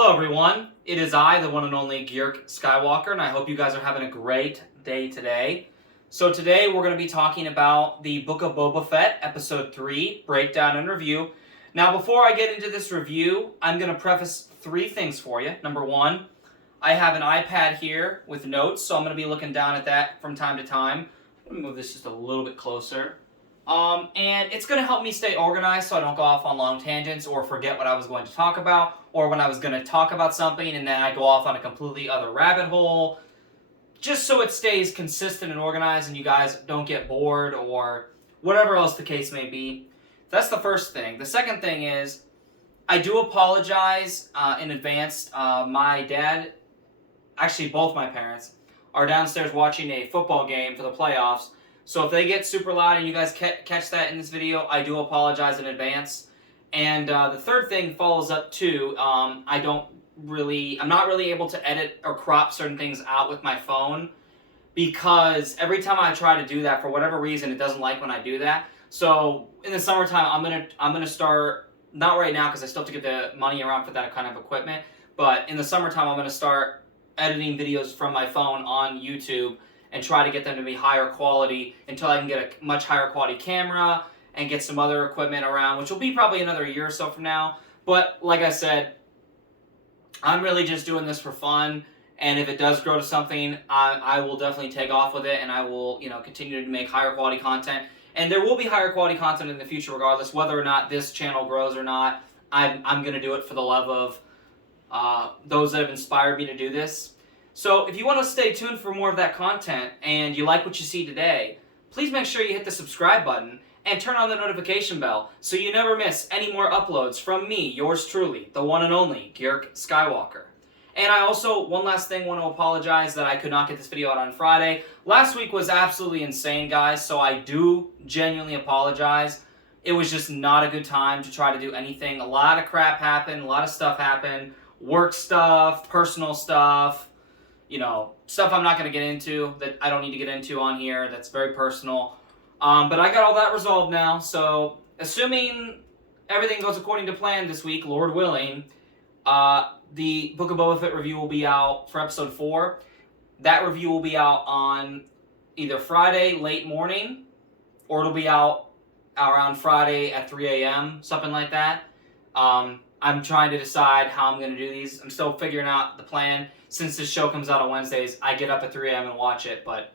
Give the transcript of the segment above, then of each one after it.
Hello everyone, it is I, the one and only Georg Skywalker, and I hope you guys are having a great day today. So today we're going to be talking about the Book of Boba Fett, Episode 3, Breakdown and Review. Now before I get into this review, I'm going to preface three things for you. Number one, I have an iPad here with notes, so I'm going to be looking down at that from time to time. Let me move this just a little bit closer. And it's going to help me stay organized so I don't go off on long tangents or forget what I was going to talk about, or when I was going to talk about something and then I go off on a completely other rabbit hole, just so it stays consistent and organized and you guys don't get bored or whatever else the case may be. That's the first thing. The second thing is, I do apologize in advance. My dad, actually both my parents, are downstairs watching a football game for the playoffs. So if they get super loud and you guys catch that in this video, I do apologize in advance. And the third thing follows up too. I'm not really able to edit or crop certain things out with my phone because every time I try to do that, for whatever reason, it doesn't like when I do that. So in the summertime, I'm gonna start, not right now because I still have to get the money around for that kind of equipment. But in the summertime, I'm gonna start editing videos from my phone on YouTube and try to get them to be higher quality until I can get a much higher quality camera and get some other equipment around, which will be probably another year or so from now. But like I said, I'm really just doing this for fun, and if it does grow to something, I will definitely take off with it, and I will, continue to make higher quality content. And there will be higher quality content in the future regardless, whether or not this channel grows or not. I'm going to do it for the love of those that have inspired me to do this. So if you want to stay tuned for more of that content and you like what you see today, please make sure you hit the subscribe button and turn on the notification bell so you never miss any more uploads from me, yours truly, the one and only Georg Skywalker. And I also, one last thing, want to apologize that I could not get this video out on Friday. Last week was absolutely insane, guys, so I do genuinely apologize. It was just not a good time to try to do anything. A lot of crap happened, a lot of stuff happened, work stuff, personal stuff, stuff I'm not going to get into, that I don't need to get into on here, that's very personal. But I got all that resolved now, so assuming everything goes according to plan this week, Lord willing, the Book of Boba Fett review will be out for Episode 4. That review will be out on either Friday late morning, or it'll be out around Friday at 3 a.m., something like that. I'm trying to decide how I'm going to do these. I'm still figuring out the plan. Since this show comes out on Wednesdays, I get up at 3 a.m. and watch it, but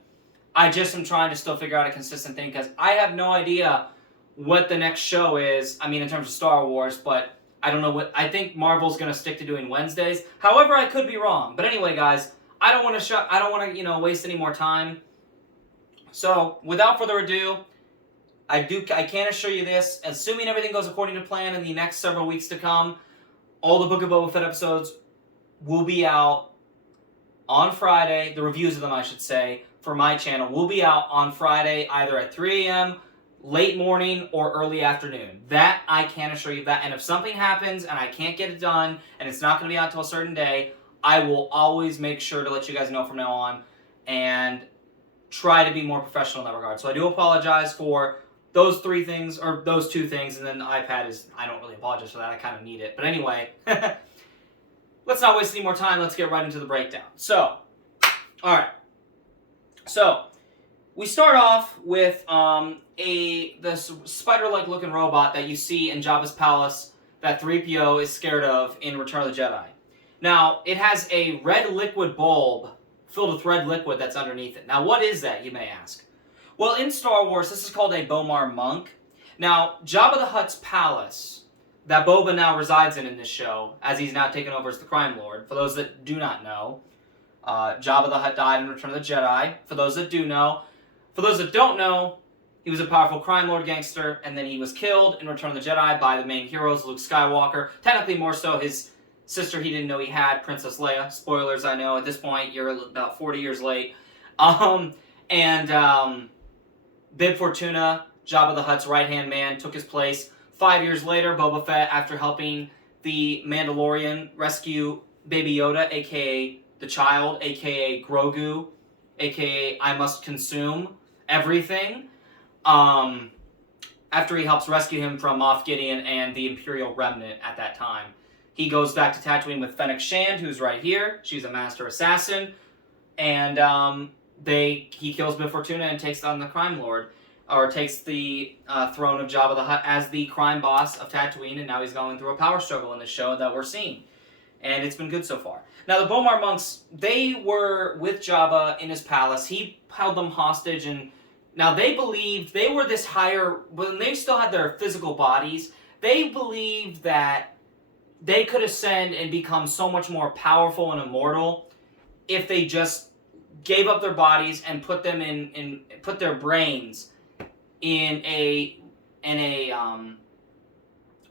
I just am trying to still figure out a consistent thing because I have no idea what the next show is. I mean, in terms of Star Wars, but I don't know what. I think Marvel's going to stick to doing Wednesdays. However, I could be wrong. But anyway, guys, I don't want to waste any more time. So, without further ado, I can assure you this, assuming everything goes according to plan in the next several weeks to come, all the Book of Boba Fett episodes will be out on Friday. The reviews of them, I should say, for my channel will be out on Friday either at 3 a.m., late morning, or early afternoon. That, I can assure you that. And if something happens and I can't get it done and it's not going to be out till a certain day, I will always make sure to let you guys know from now on and try to be more professional in that regard. So I do apologize for those three things, or those two things, and then the iPad is, I don't really apologize for that, I kind of need it. But anyway, let's not waste any more time, let's get right into the breakdown. So, alright. So, we start off with this spider-like looking robot that you see in Jabba's palace that 3PO is scared of in Return of the Jedi. Now, it has a red liquid bulb filled with red liquid that's underneath it. Now, what is that, you may ask? Well, in Star Wars, this is called a Bomar monk. Now, Jabba the Hutt's palace, that Boba now resides in this show, as he's now taken over as the Crime Lord. For those that do not know, Jabba the Hutt died in Return of the Jedi. For those that do know. For those that don't know, he was a powerful Crime Lord gangster, and then he was killed in Return of the Jedi by the main heroes, Luke Skywalker. Technically, more so, his sister he didn't know he had, Princess Leia. Spoilers, I know. At this point, you're about 40 years late. Bib Fortuna, Jabba the Hutt's right-hand man, took his place. 5 years later, Boba Fett, after helping the Mandalorian rescue Baby Yoda, a.k.a. the child, a.k.a. Grogu, a.k.a. I must consume everything, after he helps rescue him from Moff Gideon and the Imperial Remnant at that time. He goes back to Tatooine with Fennec Shand, who's right here. She's a master assassin. And he kills Bib Fortuna and takes on the Crime Lord. Or takes the throne of Jabba the Hutt as the crime boss of Tatooine. And now he's going through a power struggle in this show that we're seeing. And it's been good so far. Now, the Bomar monks, they were with Jabba in his palace. He held them hostage, and now they believed they were this higher, when they still had their physical bodies, they believed that they could ascend and become so much more powerful and immortal if they just gave up their bodies and put them put their brains in a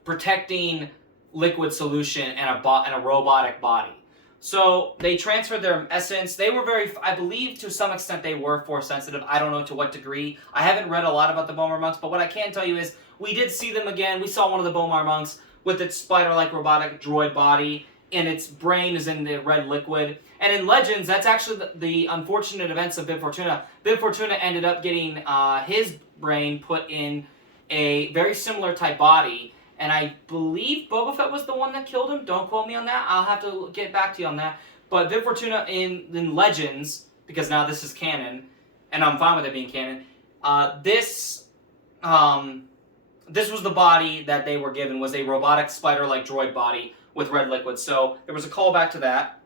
protecting liquid solution and a robotic body. So they transferred their essence. They were I believe to some extent they were force sensitive. I don't know to what degree. I haven't read a lot about the Bomar monks, but what I can tell you is we did see them again. We saw one of the Bomar monks with its spider-like robotic droid body, and its brain is in the red liquid. And in Legends, that's actually the unfortunate events of Bib Fortuna. Bib Fortuna ended up getting his brain put in a very similar type body, and I believe Boba Fett was the one that killed him. Don't quote me on that. I'll have to get back to you on that. But Bib Fortuna in Legends, because now this is canon, and I'm fine with it being canon, this was the body that they were given, was a robotic spider-like droid body with red liquid. So there was a callback to that.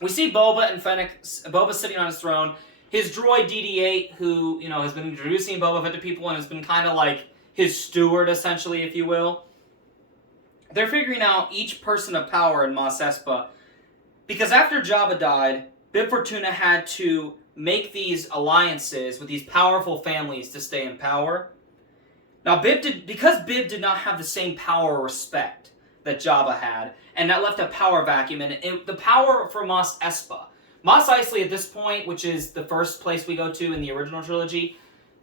We see Boba and Fennec, Boba sitting on his throne. His droid DD8, who has been introducing Boba Fett to people and has been kind of like his steward, essentially, if you will. They're figuring out each person of power in Mos Espa, because after Jabba died, Bib Fortuna had to make these alliances with these powerful families to stay in power. Now, because Bib did not have the same power or respect that Jabba had, and that left a power vacuum, and the power for Mos Espa. Mos Eisley at this point, which is the first place we go to in the original trilogy,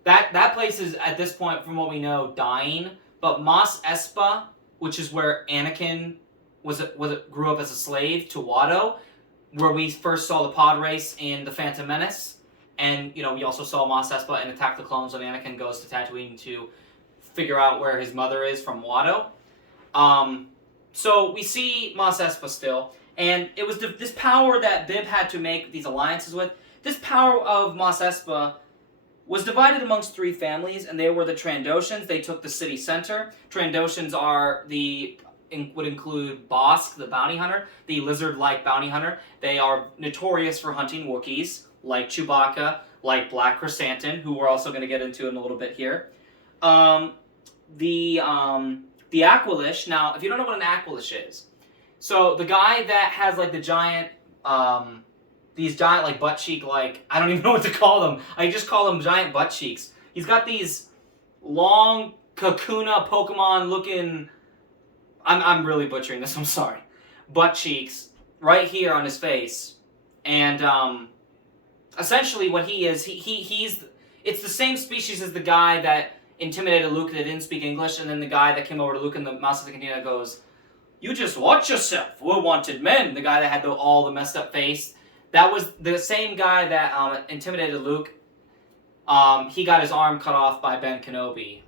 that place is, at this point, from what we know, dying. But Mos Espa, which is where Anakin grew up as a slave to Watto, where we first saw the pod race in The Phantom Menace, and we also saw Mos Espa in Attack the Clones when Anakin goes to Tatooine to figure out where his mother is from Watto. So we see Mos Espa still, and it was this power that Bib had to make these alliances with. This power of Mos Espa was divided amongst three families, and they were the Trandoshans. They took the city center. Trandoshans would include Bosk, the bounty hunter, the lizard-like bounty hunter. They are notorious for hunting Wookiees, like Chewbacca, like Black Chrysanthemum, who we're also going to get into in a little bit here. The Aqualish. Now, if you don't know what an Aqualish is, so the guy that has like the giant, these giant like butt cheek, like I don't even know what to call them. I just call them giant butt cheeks. He's got these long Kakuna Pokemon looking. I'm really butchering this. I'm sorry. Butt cheeks right here on his face, and essentially what he is, he's it's the same species as the guy that intimidated Luke that didn't speak English, and then the guy that came over to Luke in the Mouse of the Cantina goes, "You just watch yourself. We're wanted men." The guy that had all the messed up face. That was the same guy that intimidated Luke. He got his arm cut off by Ben Kenobi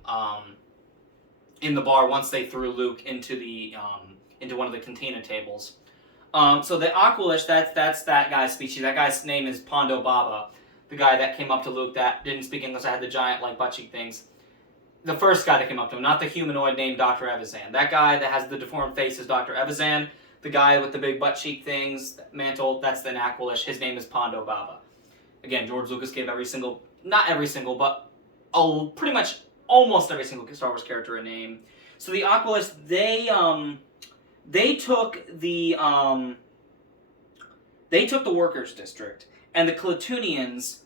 in the bar once they threw Luke into one of the cantina tables. So the Aqualish, that's that guy's species. That guy's name is Pondo Baba. The guy that came up to Luke that didn't speak English, that had the giant like butt cheek things. The first guy that came up to him, not the humanoid named Dr. Evazan. That guy that has the deformed face is Dr. Evazan. The guy with the big butt cheek things, mantle, that's the Aqualish. His name is Pondo Baba. Again, George Lucas gave not every single, but pretty much almost every single Star Wars character a name. So the Aqualish, they took the Workers' District, and the Klatooinians,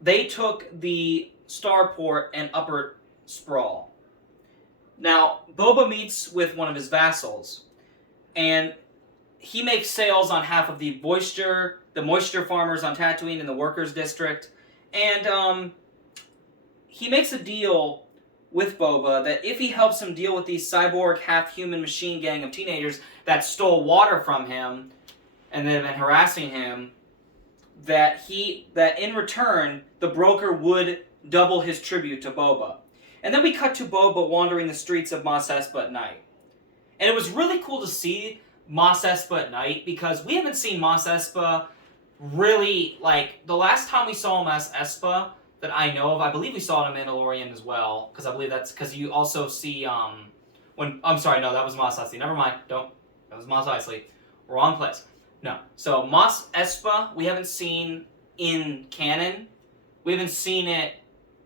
they took the Starport and Upper Sprawl. Now, Boba meets with one of his vassals, and he makes sales on half of the moisture farmers on Tatooine in the Workers' District, and he makes a deal with Boba that if he helps him deal with these cyborg, half-human machine gang of teenagers that stole water from him and that have been harassing him, that in return, the broker would double his tribute to Boba. And then we cut to Boba wandering the streets of Mos Espa at night. And it was really cool to see Mos Espa at night, because we haven't seen Mos Espa really, like, the last time we saw Mos Espa that I know of, I believe we saw it in Mandalorian as well, because I believe that's, because you also see, I'm sorry, no, that was Mos Eisley. Never mind, that was Mos Eisley. Wrong place. No. So, Mos Espa, we haven't seen in canon. We haven't seen it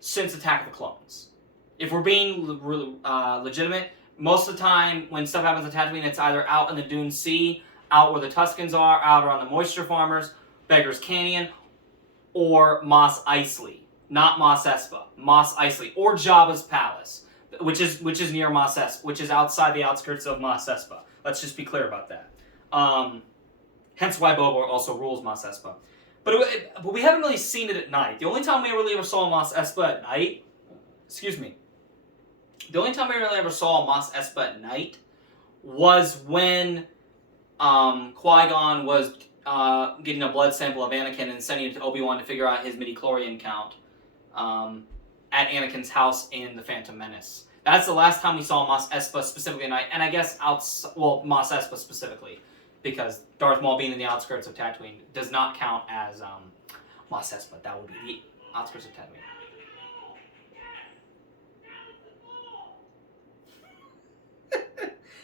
since Attack of the Clones. If we're being legitimate, most of the time when stuff happens on Tatooine, it's either out in the Dune Sea, out where the Tuskens are, out around the Moisture Farmers, Beggar's Canyon, or Mos Eisley. Not Mos Espa. Mos Eisley. Or Jabba's Palace, which is near Mos Espa, which is outside the outskirts of Mos Espa. Let's just be clear about that. Hence why Boba also rules Mos Espa. But we haven't really seen it at night. The only time we really ever saw Mos Espa at night, the only time we really ever saw Mos Espa at night was when Qui-Gon was getting a blood sample of Anakin and sending it to Obi-Wan to figure out his midi-chlorian count at Anakin's house in The Phantom Menace. That's the last time we saw Mos Espa specifically at night, and I guess Mos Espa specifically, because Darth Maul being in the outskirts of Tatooine does not count as Mos Espa. That would be the outskirts of Tatooine.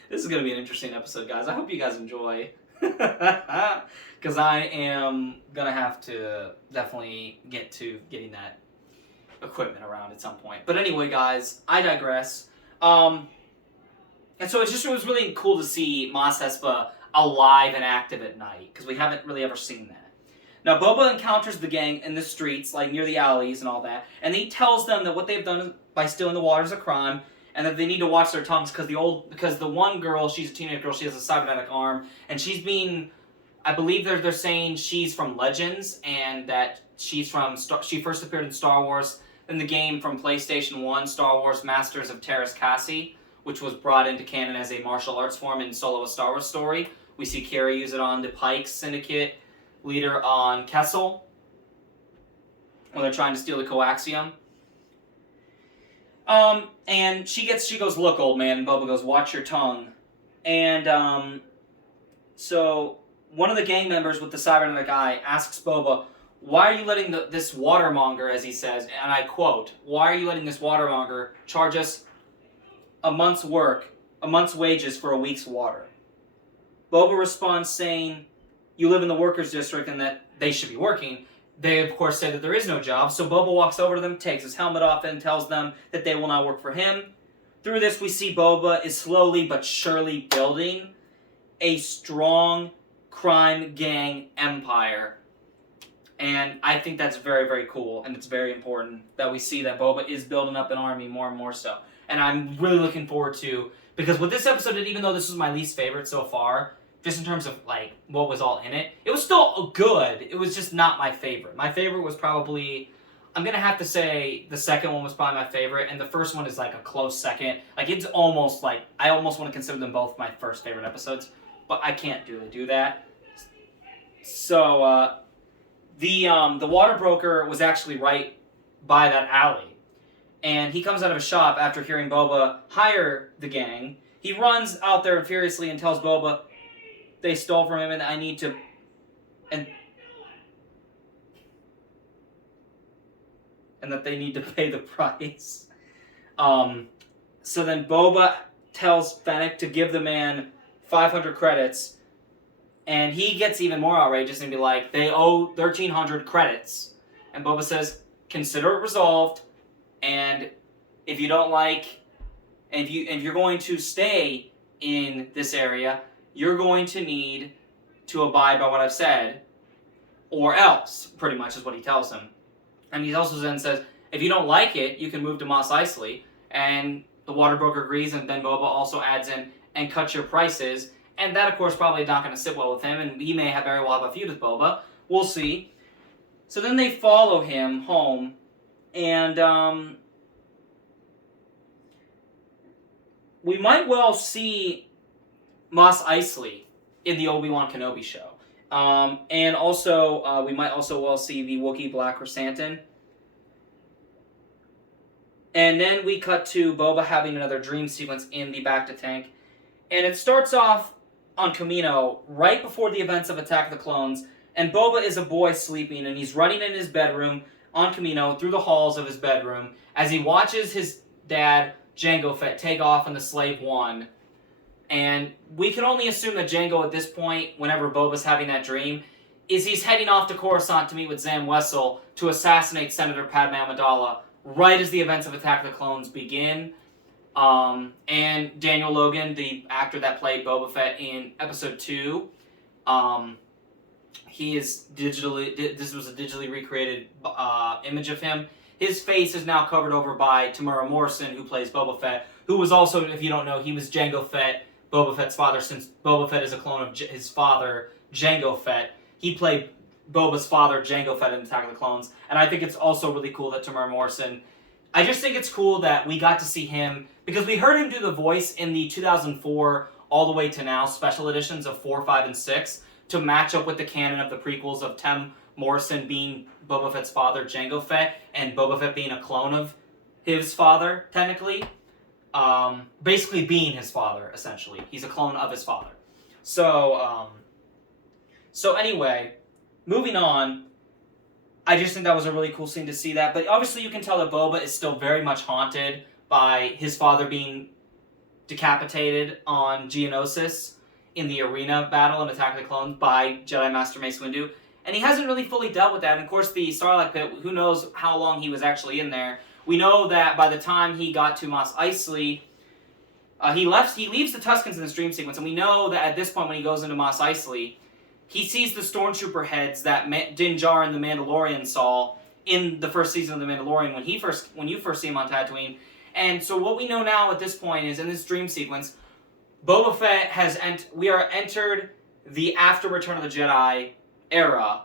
This is going to be an interesting episode, guys. I hope you guys enjoy. Because I am going to have to definitely get to getting that equipment around at some point. But anyway, guys, I digress. And so it was really cool to see Mos Espa alive and active at night, because we haven't really ever seen that. Now, Boba encounters the gang in the streets, like near the alleys and all that, and he tells them that what they've done by stealing the water is a crime, and that they need to watch their tongues, because the one girl, she's a teenage girl, she has a cybernetic arm, and she's being, I believe they're saying she's from Legends, and that she first appeared in Star Wars in the game from PlayStation 1, Star Wars Masters of Terras Cassi, which was brought into canon as a martial arts form in Solo: A Star Wars Story. We see Carrie use it on the Pike Syndicate leader on Kessel when they're trying to steal the coaxium. And she goes, "Look, old man," and Boba goes, "Watch your tongue." And, so one of the gang members with the cybernetic eye asks Boba, "Why are you letting this watermonger," as he says, and I quote, "Why are you letting this watermonger charge us a month's wages for a week's water?" Boba responds saying, "You live in the workers' district and that they should be working." They, of course, say that there is no job, so Boba walks over to them, takes his helmet off, and tells them that they will not work for him. Through this, we see Boba is slowly but surely building a strong crime gang empire. And I think that's very, very cool, and it's very important that we see that Boba is building up an army more and more so. And I'm really looking forward to, because with this episode, even though this was my least favorite so far, just in terms of, like, what was all in it, it was still good. It was just not my favorite. My favorite was probably, I'm going to have to say the second one was probably my favorite, and the first one is, like, a close second. Like, it's almost, like, I almost want to consider them both my first favorite episodes, but I can't do that. So, the water broker was actually right by that alley, and he comes out of a shop after hearing Boba hire the gang. He runs out there furiously and tells Boba they stole from him and I need to... And that they need to pay the price. So then Boba tells Fennec to give the man 500 credits, and he gets even more outrageous and be like, they owe 1,300 credits. And Boba says, consider it resolved, and if you don't like, and if you're going to stay in this area, you're going to need to abide by what I've said, or else, pretty much is what he tells him. And he also then says, if you don't like it, you can move to Mos Eisley. And the water broker agrees, and then Boba also adds in, and cut your prices. And that, of course, probably not going to sit well with him, and he may very well have a feud with Boba. We'll see. So then they follow him home, and we might well see Mos Eisley in the Obi-Wan Kenobi show. And also, we might also well see the Wookiee Black Chrysanthemum. And then we cut to Boba having another dream sequence in the Bacta tank. And it starts off on Kamino right before the events of Attack of the Clones, and Boba is a boy sleeping, and he's running in his bedroom on Kamino through the halls of his bedroom as he watches his dad, Jango Fett, take off in the Slave One. And we can only assume that Jango at this point, whenever Boba's having that dream, is he's heading off to Coruscant to meet with Zam Wesell to assassinate Senator Padme Amidala right as the events of Attack of the Clones begin. And Daniel Logan, the actor that played Boba Fett in Episode 2, he is this was a digitally recreated image of him. His face is now covered over by Tamura Morrison, who plays Boba Fett, who was also, if you don't know, he was Jango Fett, Boba Fett's father, since Boba Fett is a clone of his father, Jango Fett. He played Boba's father, Jango Fett, in Attack of the Clones. And I think it's also really cool that Tamura Morrison, I just think it's cool that we got to see him, because we heard him do the voice in the 2004 all the way to now special editions of 4, 5, and 6 to match up with the canon of the prequels of Tem Morrison being Boba Fett's father, Jango Fett, and Boba Fett being a clone of his father, technically. Basically being his father, essentially. He's a clone of his father. So anyway, moving on, I just think that was a really cool scene to see that. But obviously you can tell that Boba is still very much haunted by his father being decapitated on Geonosis in the arena battle in Attack of the Clones by Jedi Master Mace Windu. And he hasn't really fully dealt with that. And of course the Sarlacc pit, who knows how long he was actually in there. We know that by the time he got to Mos Eisley, he leaves the Tuskens in this dream sequence, and we know that at this point when he goes into Mos Eisley, he sees the Stormtrooper heads that Din Djarin and the Mandalorian saw in the first season of The Mandalorian when you first see him on Tatooine. And so what we know now at this point is, in this dream sequence, Boba Fett we are entered the after Return of the Jedi era.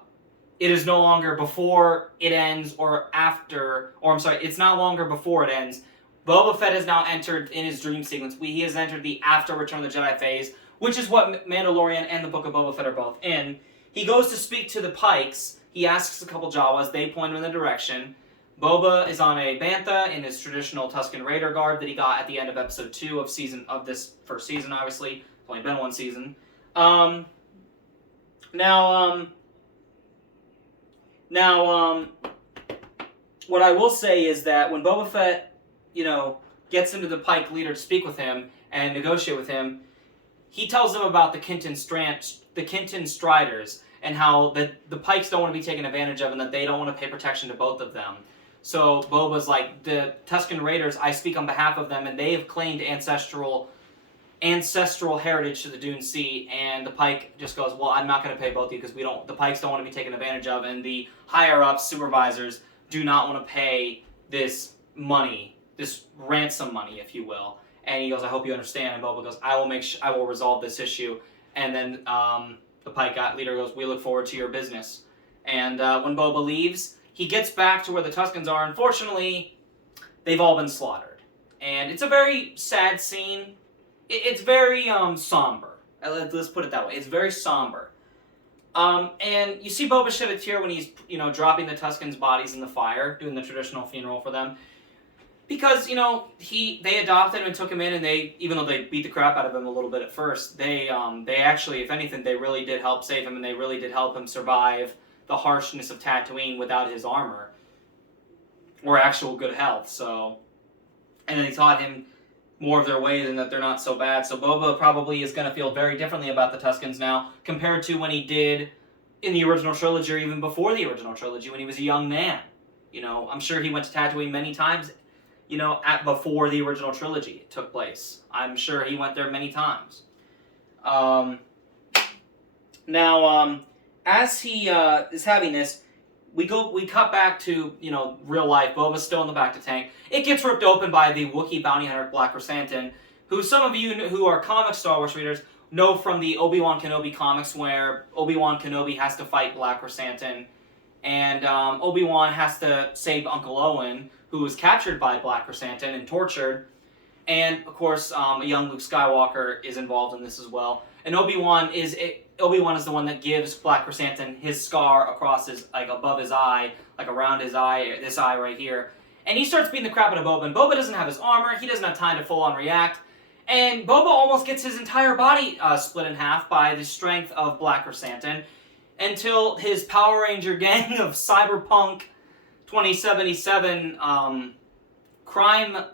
It is no longer before it ends it's no longer before it ends. Boba Fett has now entered in his dream sequence. He has entered the after Return of the Jedi phase, which is what Mandalorian and the Book of Boba Fett are both in. He goes to speak to the Pikes. He asks a couple Jawas. They point him in the direction. Boba is on a bantha in his traditional Tusken Raider garb that he got at the end of Episode 2 of this first season, obviously. It's only been one season. What I will say is that when Boba Fett, gets into the Pike leader to speak with him and negotiate with him, he tells them about the Kintan Striders and how the Pikes don't want to be taken advantage of and that they don't want to pay protection to both of them. So Boba's like, the Tusken Raiders, I speak on behalf of them, and they have claimed ancestral heritage to the Dune Sea, and the Pike just goes, well, I'm not going to pay both of you because the Pikes don't want to be taken advantage of, and the higher-ups, supervisors, do not want to pay this money, this ransom money, if you will. And he goes, I hope you understand. And Boba goes, I will resolve this issue. And then the Pike leader goes, we look forward to your business. And when Boba leaves, he gets back to where the Tuskens are. Unfortunately, they've all been slaughtered. And it's a very sad scene. It's very somber. Let's put it that way. It's very somber. And you see Boba shed a tear when he's, dropping the Tuskens' bodies in the fire, doing the traditional funeral for them. Because, they adopted him and took him in, and even though they beat the crap out of him a little bit at first, they actually, if anything, they really did help save him, and they really did help him survive the harshness of Tatooine without his armor. Or actual good health, so. And then they taught him more of their ways and that they're not so bad. So Boba probably is going to feel very differently about the Tuskens now, compared to when he did in the original trilogy, or even before the original trilogy, when he was a young man. I'm sure he went to Tatooine many times, before the original trilogy took place. I'm sure he went there many times. As he is having this, we cut back to, real life. Boba's still in the bacta tank. It gets ripped open by the Wookiee bounty hunter, Black Chrysanthemum, who some of you who are comic Star Wars readers know from the Obi-Wan Kenobi comics, where Obi-Wan Kenobi has to fight Black Chrysanthemum, and Obi-Wan has to save Uncle Owen, who was captured by Black Chrysanthemum and tortured. And, of course, a young Luke Skywalker is involved in this as well. And Obi-Wan is the one that gives Black Chrysanthemum his scar across his, above his eye, around his eye, this eye right here. And he starts beating the crap out of Boba, and Boba doesn't have his armor, he doesn't have time to full-on react. And Boba almost gets his entire body split in half by the strength of Black Chrysanthemum until his Power Ranger gang of cyberpunk 2077 crime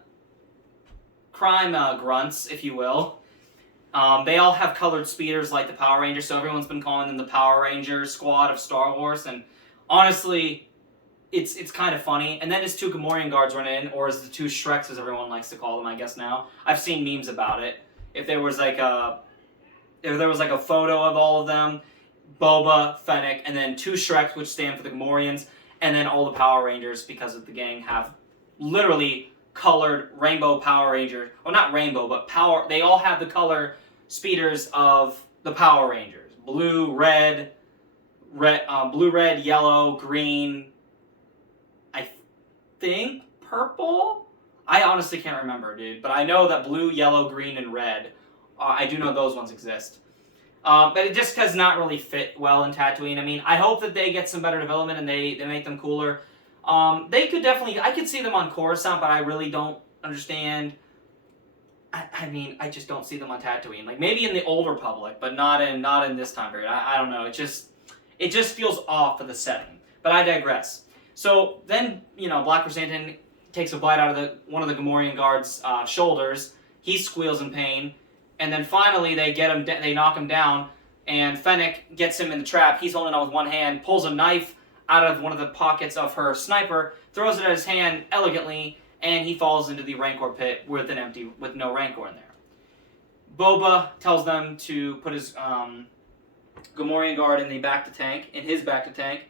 grunts, if you will. They all have colored speeders like the Power Rangers, so everyone's been calling them the Power Ranger squad of Star Wars, and honestly, it's kind of funny. And then his two Gamorrean guards run in, or as the two Shreks, as everyone likes to call them, I guess now. I've seen memes about it. If there was like a photo of all of them, Boba, Fennec, and then two Shreks, which stand for the Gamorreans, and then all the Power Rangers, because of the gang, have literally colored rainbow Power Rangers. Well, not rainbow, but power. They all have the color speeders of the Power Rangers: blue, red, yellow, green. I think purple. I honestly can't remember, dude. But I know that blue, yellow, green, and red. I do know those ones exist. But it just does not really fit well in Tatooine. I mean, I hope that they get some better development and they make them cooler. They could definitely... I could see them on Coruscant, but I really don't understand... I mean, I just don't see them on Tatooine. Like, maybe in the Old Republic, but not in this time period. I don't know. It just feels off of the setting. But I digress. So, then, Black Chrysanthemum takes a bite out of one of the Gamorrean guards' shoulders. He squeals in pain. And then finally, they knock him down, and Fennec gets him in the trap. He's holding on with one hand, pulls a knife out of one of the pockets of her sniper, throws it at his hand elegantly, and he falls into the Rancor pit with no Rancor in there. Boba tells them to put his Gamorrean guard in his back to tank,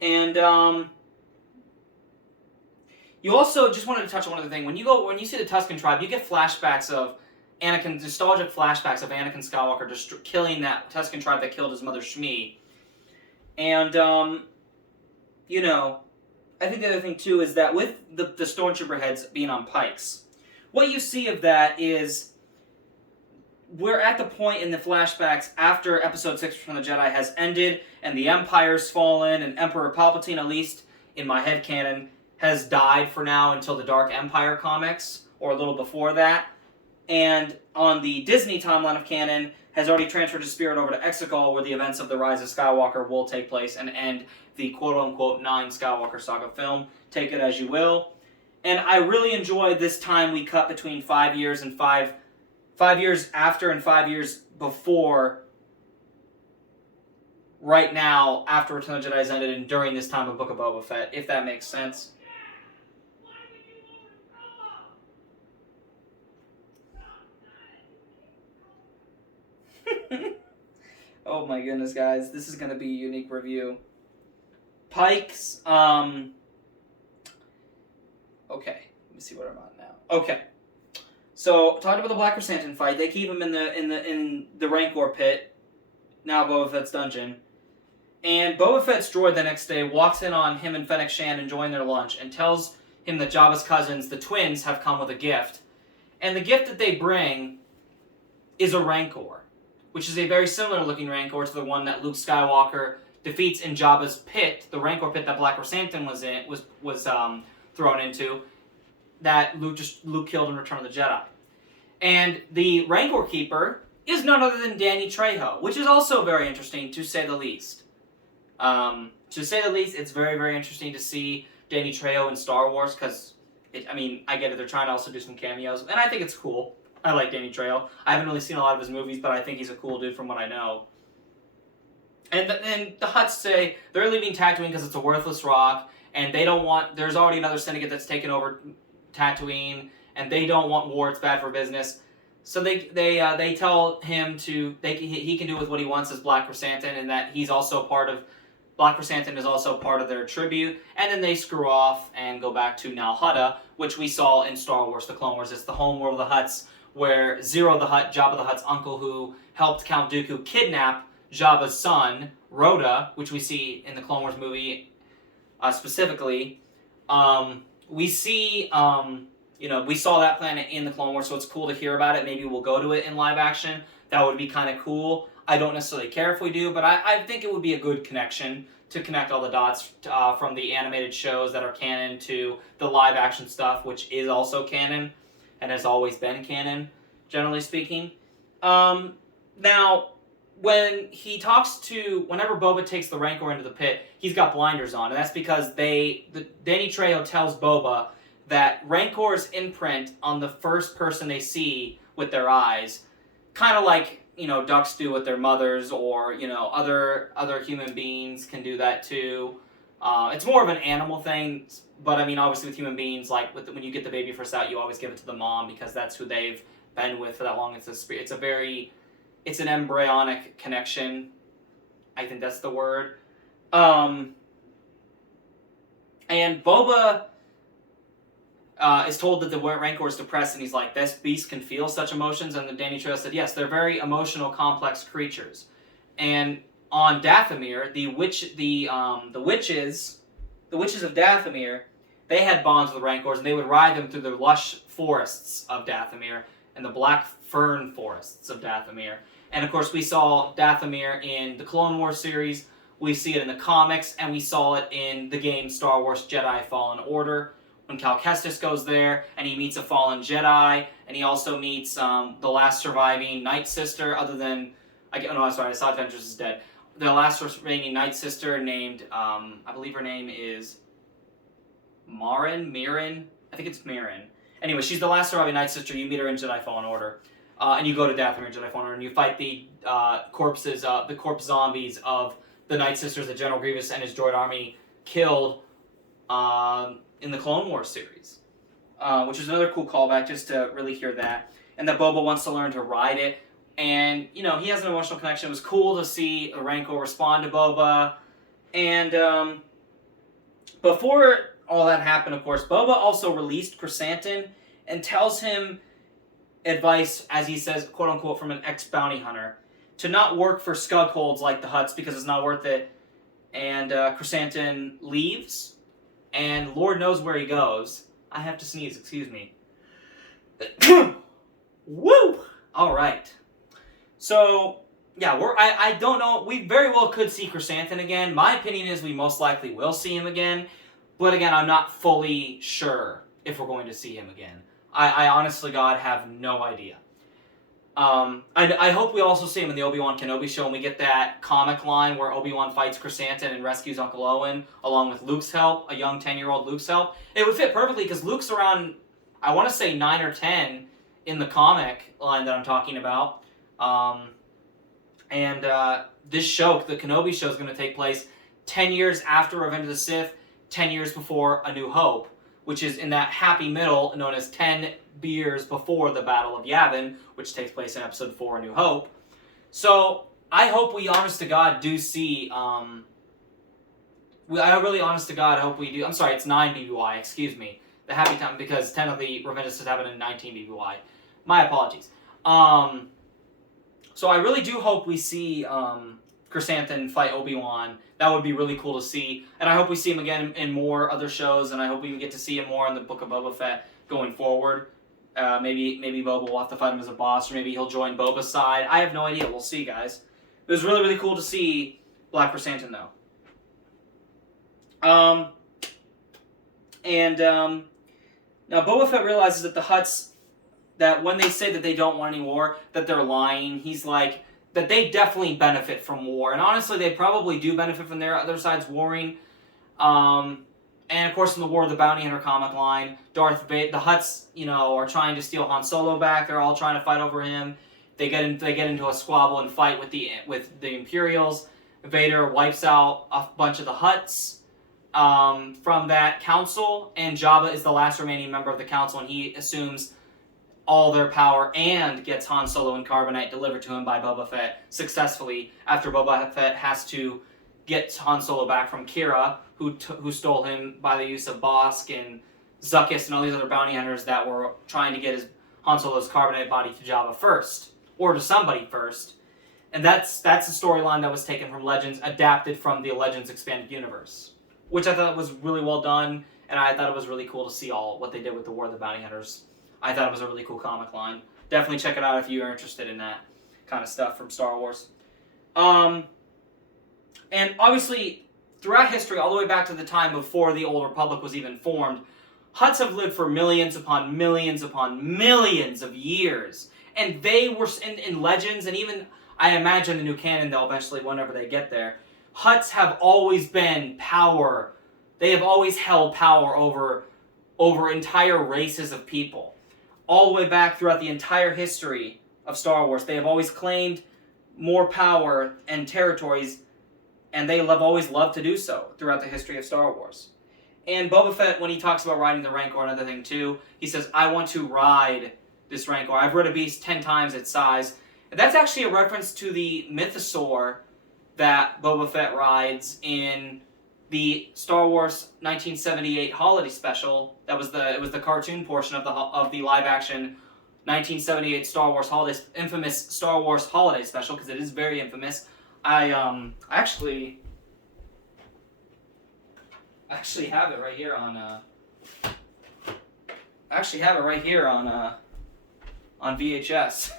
and you also just wanted to touch on one other thing. When you see the Tusken tribe, you get flashbacks of nostalgic flashbacks of Anakin Skywalker just killing that Tusken tribe that killed his mother Shmi. And, I think the other thing too is that with the Stormtrooper heads being on pikes, what you see of that is we're at the point in the flashbacks after Episode 6 from the Jedi has ended and the Empire's fallen and Emperor Palpatine, at least in my headcanon, has died for now until the Dark Empire comics, or a little before that. And on the Disney timeline of canon, has already transferred his spirit over to Exegol, where the events of the Rise of Skywalker will take place and end the quote-unquote 9 Skywalker saga film. Take it as you will. And I really enjoy this time we cut between 5 years and 5 years after and 5 years before, right now, after Return of the Jedi has ended and during this time of Book of Boba Fett, if that makes sense. Oh my goodness, guys. This is going to be a unique review. Pikes, okay. Let me see what I'm on now. Okay. So, talking about the Black Chrysanthemum fight, they keep him in the Rancor pit, now Boba Fett's dungeon. And Boba Fett's droid the next day walks in on him and Fennec Shand enjoying their lunch and tells him that Jabba's cousins, the twins, have come with a gift. And the gift that they bring is a Rancor, which is a very similar looking Rancor to the one that Luke Skywalker defeats in Jabba's pit, the Rancor pit that Black Chrysanthemum was thrown into, that Luke killed in Return of the Jedi. And the Rancor Keeper is none other than Danny Trejo, which is also very interesting, to say the least. It's very, very interesting to see Danny Trejo in Star Wars, because, I get it, they're trying to also do some cameos, and I think it's cool. I like Danny Trejo. I haven't really seen a lot of his movies, but I think he's a cool dude from what I know. And the Hutts say they're leaving Tatooine because it's a worthless rock, and they don't want... There's already another syndicate that's taken over Tatooine, and they don't want war. It's bad for business. So they tell him he can do with what he wants as Black Chrysanthemum, and that he's also part of... Black Chrysanthemum is also part of their tribute, and then they screw off and go back to Nal Hutta, which we saw in Star Wars, The Clone Wars. It's the home world of the Hutts, where Zero the Hutt, Jabba the Hutt's uncle, who helped Count Dooku kidnap Jabba's son, Rhoda, which we see in the Clone Wars movie specifically. We see, we saw that planet in the Clone Wars, so it's cool to hear about it. Maybe we'll go to it in live action. That would be kind of cool. I don't necessarily care if we do, but I think it would be a good connection to connect all the dots from the animated shows that are canon to the live action stuff, which is also canon and has always been canon. generally speaking. Now, whenever Boba takes the Rancor into the pit, he's got blinders on, and that's because Danny Trejo tells Boba that Rancor's imprint on the first person they see with their eyes, kind of like, ducks do with their mothers, or, other human beings can do that too. It's more of an animal thing, but I mean, obviously with human beings, like when you get the baby first out, you always give it to the mom because that's who they've been with for that long. It's an embryonic connection. I think that's the word. And Boba is told that the Rancor is depressed, and he's like, this beast can feel such emotions, and then Danny Trejo said, yes, they're very emotional, complex creatures. And on Dathomir, the witches of Dathomir, they had bonds with the Rancors, and they would ride them through the lush forests of Dathomir and the black fern forests of Dathomir. And of course, we saw Dathomir in the Clone Wars series, we see it in the comics, and we saw it in the game Star Wars Jedi Fallen Order, when Cal Kestis goes there, and he meets a fallen Jedi, and he also meets the last surviving Night Sister, Asajj Ventress is dead. The last remaining Night Sister named, I believe her name is Mirren? I think it's Mirren. Anyway, she's the last surviving Night Sister. You meet her in Jedi Fallen Order. And you go to Dathomir in Jedi Fallen Order, and you fight the corpse zombies of the Night Sisters that General Grievous and his droid army killed in the Clone Wars series. Which is another cool callback, just to really hear that. And that Boba wants to learn to ride it. And, he has an emotional connection. It was cool to see a Rancor respond to Boba. And before all that happened, of course, Boba also released Chrysanthemum and tells him advice, as he says, quote-unquote, from an ex-bounty hunter, to not work for scugholds like the Hutts because it's not worth it. And Chrysanthemum leaves, and Lord knows where he goes. I have to sneeze, excuse me. Woo! All right. So, yeah, I don't know. We very well could see Chrysanthemum again. My opinion is we most likely will see him again. But again, I'm not fully sure if we're going to see him again. I honestly, God, have no idea. I hope we also see him in the Obi-Wan Kenobi show, and we get that comic line where Obi-Wan fights Chrysanthemum and rescues Uncle Owen, along with Luke's help, a young 10-year-old Luke's help. It would fit perfectly, because Luke's around, I want to say 9 or 10 in the comic line that I'm talking about. This show, the Kenobi show, is going to take place 10 years after Revenge of the Sith, 10 years before A New Hope, which is in that happy middle known as 10 years before the Battle of Yavin, which takes place in Episode 4, A New Hope. So, I hope we, honest to God, do see, I really, honest to God, hope we do, I'm sorry, it's 9 BBY, excuse me, the happy time, because technically Revenge of the Sith happened in 19 BBY. My apologies. So I really do hope we see Chrysanthemum fight Obi-Wan. That would be really cool to see. And I hope we see him again in more other shows, and I hope we get to see him more in the Book of Boba Fett going forward. Maybe Boba will have to fight him as a boss, or maybe he'll join Boba's side. I have no idea. We'll see, guys. It was really, really cool to see Black Chrysanthemum, though. Now Boba Fett realizes that the Hutts, that when they say that they don't want any war, that they're lying. He's like, that they definitely benefit from war. And honestly, they probably do benefit from their other sides warring. And of course, in the War of the Bounty Hunter comic line, the Hutts, are trying to steal Han Solo back. They're all trying to fight over him. They get into a squabble and fight with the Imperials. Vader wipes out a bunch of the Hutts from that council, and Jabba is the last remaining member of the council, and he assumes all their power and gets Han Solo and Carbonite delivered to him by Boba Fett successfully, after Boba Fett has to get Han Solo back from Kira, who stole him by the use of Bosk and Zuckuss and all these other bounty hunters that were trying to get Han Solo's Carbonite body to Jabba first, or to somebody first. And that's the storyline that was taken from Legends, adapted from the Legends Expanded Universe, which I thought was really well done, and I thought it was really cool to see all what they did with the War of the Bounty Hunters. I thought it was a really cool comic line. Definitely check it out if you are interested in that kind of stuff from Star Wars. And obviously, throughout history, all the way back to the time before the Old Republic was even formed, Hutts have lived for millions upon millions upon millions of years. And they were in Legends, and even I imagine the new canon, they'll eventually, whenever they get there, Hutts have always been power. They have always held power over entire races of people. All the way back throughout the entire history of Star Wars, they have always claimed more power and territories, and they have always loved to do so throughout the history of Star Wars. And Boba Fett, when he talks about riding the Rancor, another thing too, he says, I want to ride this Rancor. I've rid a beast 10 times its size. And that's actually a reference to the mythosaur that Boba Fett rides in the Star Wars 1978 holiday special. It was the cartoon portion of the live action 1978 Star Wars holiday, infamous Star Wars holiday special, because it is very infamous. I actually have it right here on on VHS.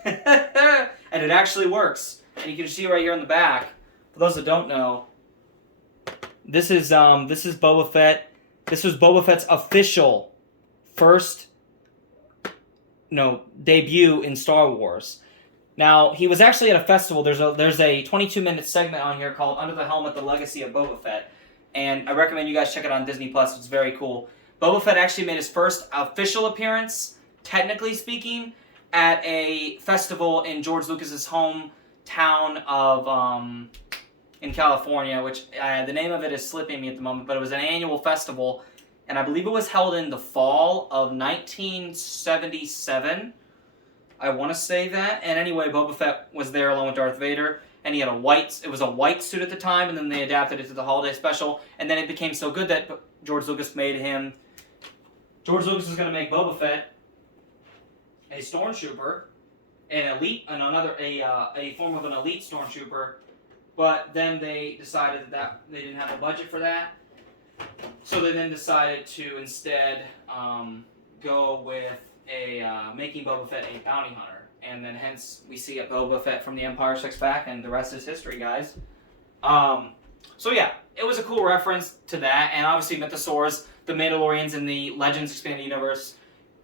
And it actually works. And you can see right here on the back, for those that don't know, this is Boba Fett. This was Boba Fett's official first debut in Star Wars. Now, he was actually at a festival. There's a 22-minute segment on here called Under the Helmet: The Legacy of Boba Fett. And I recommend you guys check it on Disney Plus. It's very cool. Boba Fett actually made his first official appearance, technically speaking, at a festival in George Lucas's hometown of in California, which the name of it is slipping me at the moment, but it was an annual festival, and I believe it was held in the fall of 1977. I want to say that. And anyway, Boba Fett was there along with Darth Vader, and he had it was a white suit at the time, and then they adapted it to the holiday special, and then it became so good that George Lucas is going to make Boba Fett a stormtrooper, a form of an elite stormtrooper, but then they decided that they didn't have the budget for that, so they then decided to instead go with making Boba Fett a bounty hunter, and then hence we see a Boba Fett from The Empire Strikes Back, and the rest is history, guys. So yeah, it was a cool reference to that, and obviously Mythosaurs, the Mandalorians in the Legends Expanded Universe,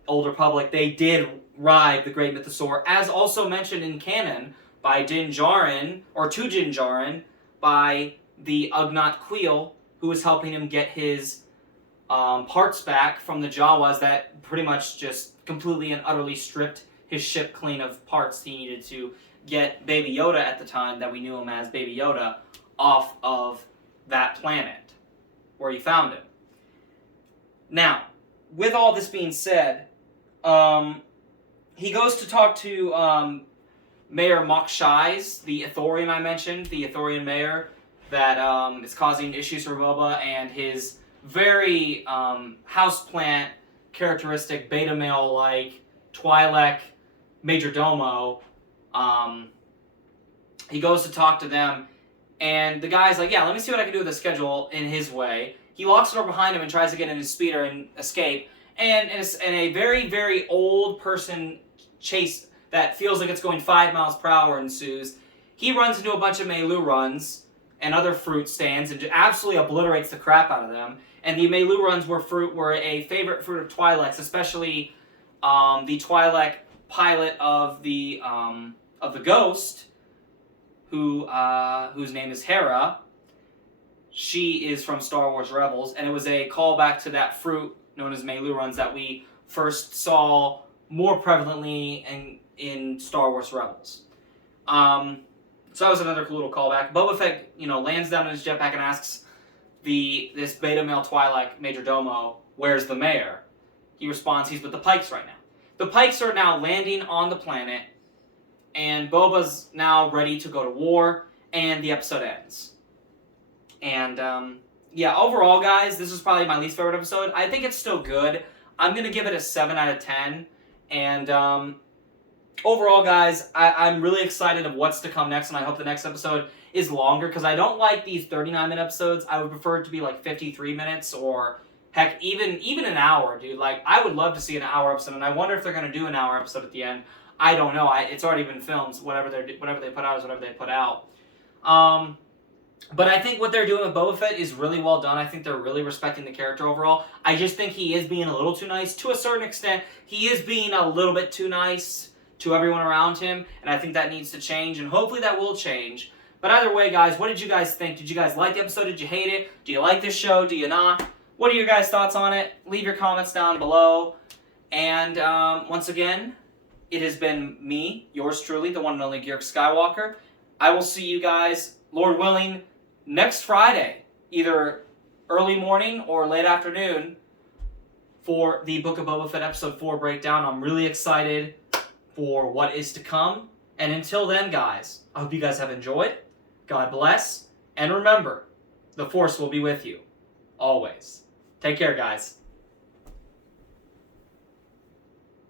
Old Republic, they did ride the Great Mythosaur, as also mentioned in canon by Din Djarin, or to Din Djarin, by the Ugnaught Kuiil, who was helping him get his parts back from the Jawas that pretty much just completely and utterly stripped his ship clean of parts he needed to get Baby Yoda at the time, that we knew him as Baby Yoda, off of that planet where he found him. Now, with all this being said, he goes to talk to Mayor Mok Shaiz, the Ithorian I mentioned, the Ithorian mayor that is causing issues for Boba, and his very houseplant characteristic beta male like Twi'lek Majordomo. He goes to talk to them, and the guy's like, yeah, let me see what I can do with the schedule in his way. He locks the door behind him and tries to get in his speeder and escape, and a very, very old person chase that feels like it's going 5 miles per hour ensues. He runs into a bunch of Melu runs and other fruit stands and absolutely obliterates the crap out of them. And the Melu runs were a favorite fruit of Twi'lek's, especially the Twi'lek pilot of the Ghost, whose name is Hera. She is from Star Wars Rebels, and it was a callback to that fruit known as Melu runs that we first saw more prevalently in Star Wars Rebels. So that was another cool little callback. Boba Fett, lands down in his jetpack and asks this beta male Twi'lek Majordomo, where's the mayor? He responds, he's with the Pikes right now. The Pikes are now landing on the planet, and Boba's now ready to go to war, and the episode ends. And, overall, guys, this is probably my least favorite episode. I think it's still good. I'm going to give it a 7 out of 10. And, overall, guys, I'm really excited of what's to come next, and I hope the next episode is longer, because I don't like these 39-minute episodes. I would prefer it to be, 53 minutes, or, heck, even an hour, dude. I would love to see an hour episode, and I wonder if they're going to do an hour episode at the end. I don't know. It's already been filmed. Whatever they put out is whatever they put out. But I think what they're doing with Boba Fett is really well done. I think they're really respecting the character overall. I just think he is being a little too nice. To a certain extent, he is being a little bit too nice to everyone around him, and I think that needs to change, and hopefully that will change. But either way, guys, what did you guys think? Did you guys like the episode? Did you hate it? Do you like this show? Do you not? What are your guys' thoughts on it? Leave your comments down below. And once again, it has been me, yours truly, the one and only Georg Skywalker. I will see you guys, Lord willing, next Friday, either early morning or late afternoon, for the Book of Boba Fett Episode 4 breakdown. I'm really excited for what is to come. And until then, guys, I hope you guys have enjoyed. God bless. And remember, the Force will be with you. Always. Take care, guys.